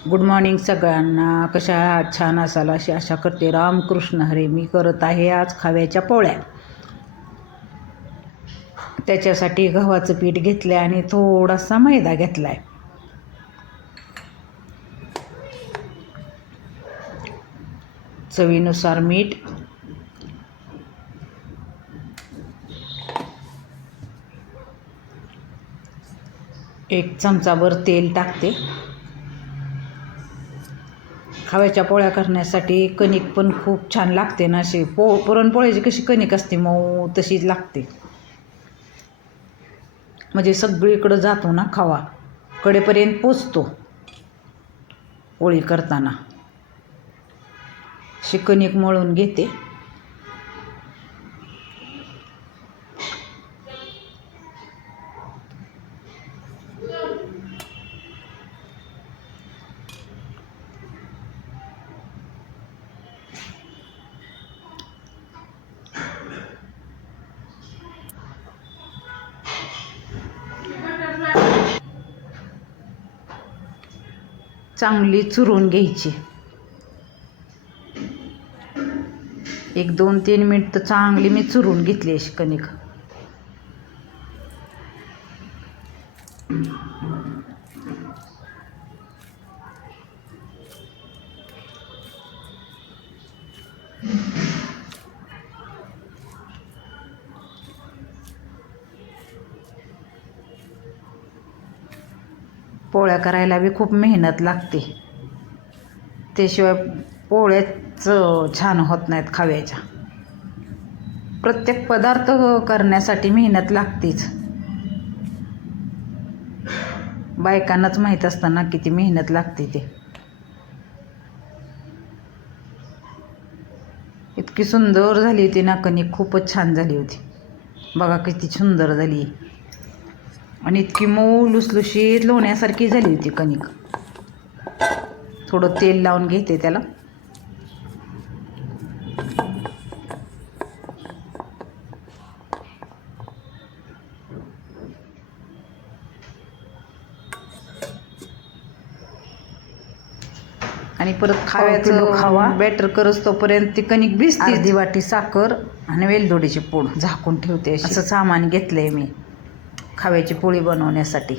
Good morning सगळ्यांना. कशा आहात? छान असाल अशी आशा करते. रामकृष्ण हरे. मी करत आहे आज खव्याच्या पोळ्या. त्याच्यासाठी गव्हाचं पीठ घेतलं आणि थोडासा मैदा घेतला आहे. चवीनुसार मीठ, एक चमचाभर तेल टाकते. खव्याच्या पोळ्या करण्यासाठी कणिक पण खूप छान लागते ना. अशी पुरणपोळ्याची कशी कणिक असते मऊ, तशीच लागते. म्हणजे सगळीकडं जातो ना खवा, कडेपर्यंत पोचतो पोळी करताना. अशी कणिक मळून घेते. चांगली चुरून घ्यायची. 1-2-3 मिनिट चांगली मी चुरून घेतली अशी कणिक. पोळ्या करायला बी खूप मेहनत लागते. त्याशिवाय पोळ्याच छान होत नाहीत खव्याच्या. प्रत्येक पदार्थ करण्यासाठी मेहनत लागतेच. बायकांनाच माहीत असतं ना किती मेहनत लागते ते. इतकी सुंदर झाली होती ना कणिक, खूपच छान झाली होती. बघा किती सुंदर झाली. आणि इतकी मऊ लुसलुशीत लोण्यासारखी झाली होती कणिक. थोडं तेल लावून घेते त्याला. आणि परत खाव्याचं खावा बॅटर करस तोपर्यंत ती कणिक भिजते. अर्धी वाटी साखर आणि वेलदोडीची पूड झाकून ठेवते. असं सामान घेतलंय मी खव्याची पोळी बनवण्यासाठी.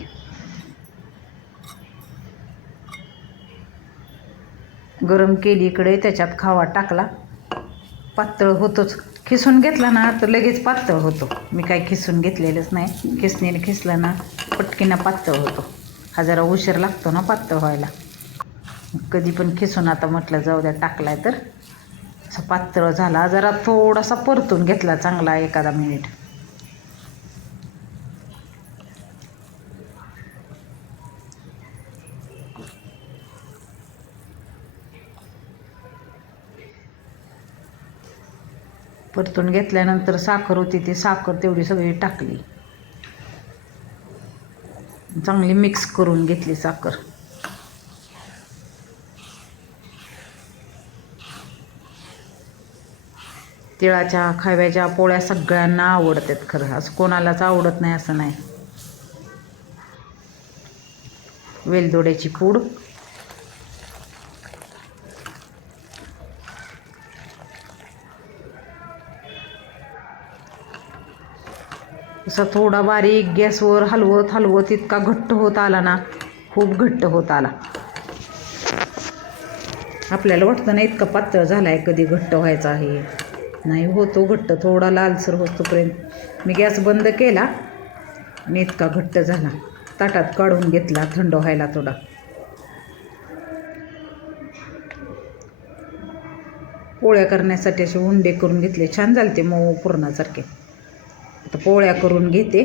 गरम केली कढई, त्याच्यात खवा टाकला. पातळ होतोच. खिसून घेतला ना तर लगेच पातळ होतो. मी काही खिसून घेतलेलंच नाही. खिसणीने खिसलं ना पटकीनं पातळ होतो. हा जरा उशीर लागतो ना पातळ व्हायला. कधी पण खिसून आता म्हटलं जाऊ द्या, टाकलाय तर असं पातळ झाला. जरा थोडासा परतून घेतला चांगला 1 मिनिट. परतून घेतल्यानंतर साखर होती, ती साखर तेवढी सगळी टाकली. चांगली मिक्स करून घेतली साखर. तिळाच्या खव्याच्या पोळ्या सगळ्यांना आवडतात खरं. असं कोणालाच आवडत नाही असं नाही. वेलदोड्याची पूड, असा थोडा बारीक गॅसवर हलवत इतका घट्ट होत आला ना, खूप घट्ट होत आला. आपल्याला वाटतं ना इतका पातळ झाला आहे, कधी घट्ट व्हायचा आहे. नाही, होतो घट्ट. थोडा लालसर होतोपर्यंत मी गॅस बंद केला आणि इतका घट्ट झाला. ताटात काढून घेतला थंड व्हायला थोडा. पोळ्या करण्यासाठी असे उंडे करून घेतले. छान झाले ते मऊ पुरणासारखे. आता पोळ्या करून घेते.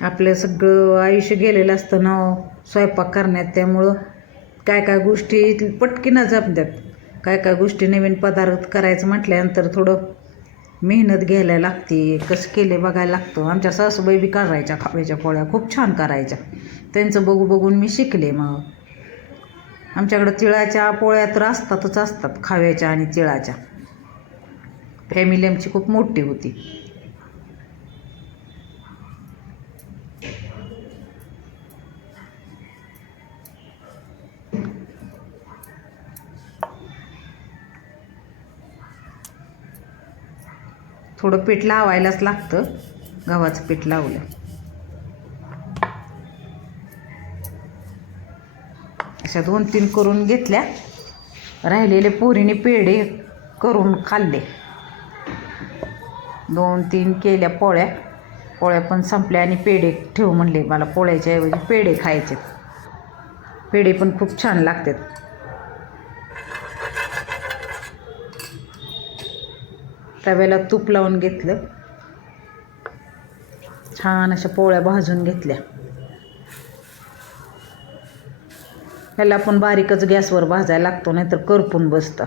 आपलं सगळं आयुष्य गेलेलं असतं ना स्वयंपाक करण्यात. त्यामुळं काय काय गोष्टी पटकीनं जमतात. काय काय गोष्टी नवीन पदार्थ करायचं म्हटल्यानंतर थोडं मेहनत घ्यायला लागते, कसं केले बघायला लागतं. आमच्या सासूबाई बी करायच्या खव्याच्या पोळ्या, खूप छान करायच्या. त्यांचं बघू बघून मी शिकले. मग आमच्याकडं तिळाच्या पोळ्या तर असतातच असतात, खव्याच्या आणि तिळाच्या. फॅमिली आमची खूप मोठी होती. थोडं पीठ लावायलाच लागतं, गव्हाचं पीठ लावलं. अशा 2-3 करून घेतल्या. राहिलेले पोरीने पेढे करून खाल्ले. 2-3 केल्या पोळ्या. पोळ्या पण संपल्या आणि पेढे ठेव म्हणले, मला पोळ्याच्या ऐवजी पेढे खायचे. पेढे पण खूप छान लागतात. तव्याला तूप लावून घेतलं. छान अशा पोळ्या भाजून घेतल्या. ह्याला पण बारीकच गॅसवर भाजायला लागतो, नाहीतर करपून बसतं.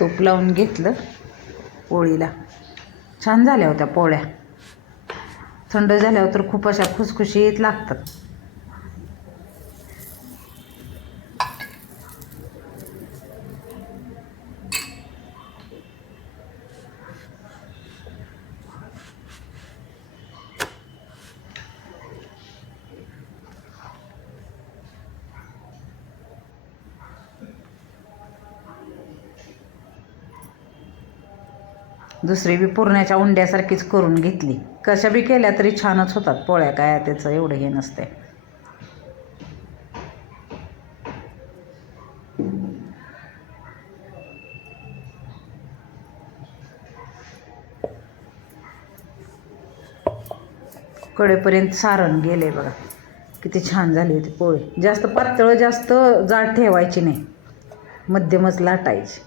तूप लावून घेतलं पोळीला. छान झाल्या होत्या पोळ्या. थंड झाल्यावर तर खूप अशा खुसखुशीत लागतात. दुसरी बी पुरण्याच्या उंड्यासारखीच करून घेतली. कशा बी केल्या तरी छानच होतात पोळ्या, काय त्याचं एवढं हे नसते. कडेपर्यंत सारण गेले बघा. किती छान झाली होती पोळी. जास्त पातळ जास्त जाड ठेवायची नाही, मध्यमच लाटायची.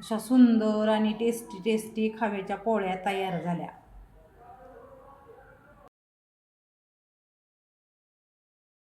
अशा सुंदर आणि टेस्टी टेस्टी खव्याच्या पोळ्या तयार झाल्या.